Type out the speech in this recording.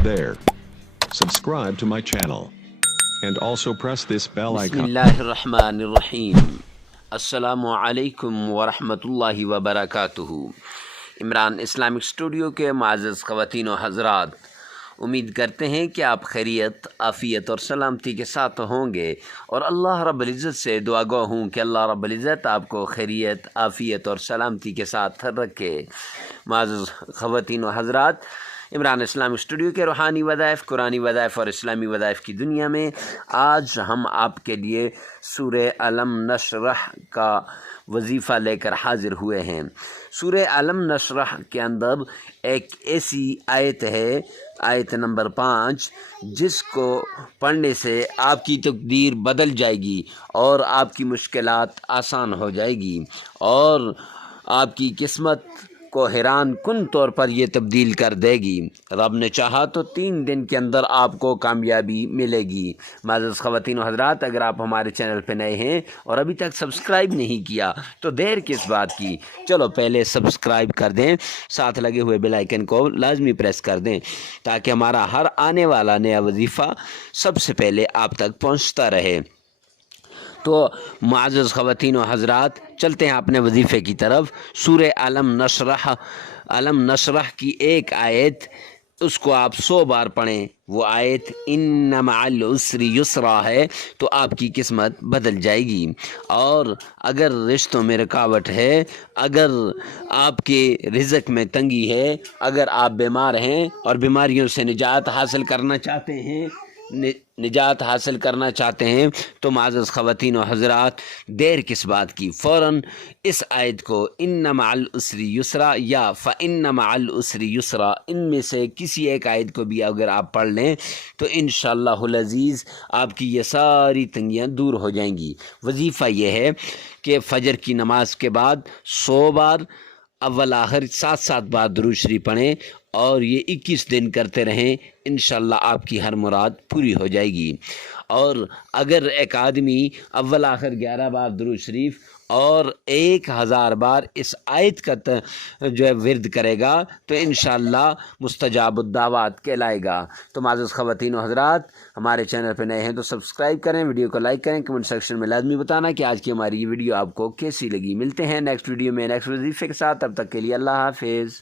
Hey there. Subscribe to my channel. And also press this bell icon. बिस्मिल्लाहिर्रहमानिर्रहीम। अस्सलामु अलैकुम वरहमतुल्लाहि वबरकातुहू। इमरान इस्लामिक स्टूडियो के मुअज़्ज़ज़ ख़वातीन व हज़रात, उम्मीद करते हैं कि आप खैरियत, आफ़ियत और सलामती के साथ होंगे और अल्लाह रब्बुल इज़्ज़त से दुआ गो हूँ कि अल्लाह रब्बुल इज़्ज़त आपको खैरियत, आफ़ियत और सलामती के साथ रखे। मुअज़्ज़ज़ ख़वातीन व हज़रात, इमरान इस्लामिक स्टूडियो के रूहानी वज़ाइफ, कुरानी वज़ाइफ और इस्लामी वज़ाइफ की दुनिया में आज हम आपके लिए सूरह अलम नशरह का वजीफ़ा लेकर हाज़िर हुए हैं। सूरह अलम नशरह के अंदर एक ऐसी आयत है, आयत नंबर 5, जिसको पढ़ने से आपकी तकदीर बदल जाएगी और आपकी मुश्किलात आसान हो जाएगी और आपकी किस्मत को हैरान कुन तौर पर ये तब्दील कर देगी। रब ने चाहा तो 3 दिन के अंदर आपको कामयाबी मिलेगी। मुअज़्ज़ज़ ख़वातीन व हज़रात, अगर आप हमारे चैनल पर नए हैं और अभी तक सब्सक्राइब नहीं किया तो देर किस बात की, चलो पहले सब्सक्राइब कर दें, साथ लगे हुए बेल आइकन को लाजमी प्रेस कर दें ताकि हमारा हर आने वाला नया वजीफ़ा सबसे पहले आप तक पहुँचता रहे। तो मुअज़्ज़ज़ ख़वातीन व हज़रात, चलते हैं अपने वजीफ़े की तरफ। सूरह अलम नशरह की एक आयत, उसको आप 100 बार पढ़ें। वो आयत इन्ना मअल उसरि युस्रा है, तो आपकी किस्मत बदल जाएगी। और अगर रिश्तों में रुकावट है, अगर आपके रिज़्क़ में तंगी है, अगर आप बीमार हैं और बीमारियों से निजात हासिल करना चाहते हैं, निजात हासिल करना चाहते हैं, तो मुअज़्ज़ज़ ख़वातीन व हज़रात, देर किस बात की, फ़ौरन इस आयत को इन्ना मअल उसरि युस्रा या फ़इन्ना मअल उसरि युस्रा, इनमें से किसी एक आयत को भी अगर आप पढ़ लें तो इंशाअल्लाहुल अज़ीज़ आपकी ये सारी तंगियाँ दूर हो जाएंगी। वजीफ़ा ये है कि फ़जर की नमाज के बाद 100 बार अव्वल आखिर 7-7 बार दुरूद शरीफ पढ़ें और ये 21 दिन करते रहें, इंशाअल्लाह आपकी हर मुराद पूरी हो जाएगी। और अगर एक आदमी अव्वल आखिर 11 बार दुरूद शरीफ और 1000 बार इस आयत का जो है विर्द करेगा तो इंशाअल्लाह मुस्तजाबुद्दावात कहलाएगा। तो मुअज़्ज़ज़ ख़वातीन व हज़रात, हमारे चैनल पर नए हैं तो सब्सक्राइब करें, वीडियो को लाइक करें, कमेंट सेक्शन में लाजमी बताना कि आज की हमारी ये वीडियो आपको कैसी लगी। मिलते हैं नेक्स्ट वीडियो में नेक्स्ट वजीफ़े के साथ, तब तक के लिए अल्लाह हाफ़िज़।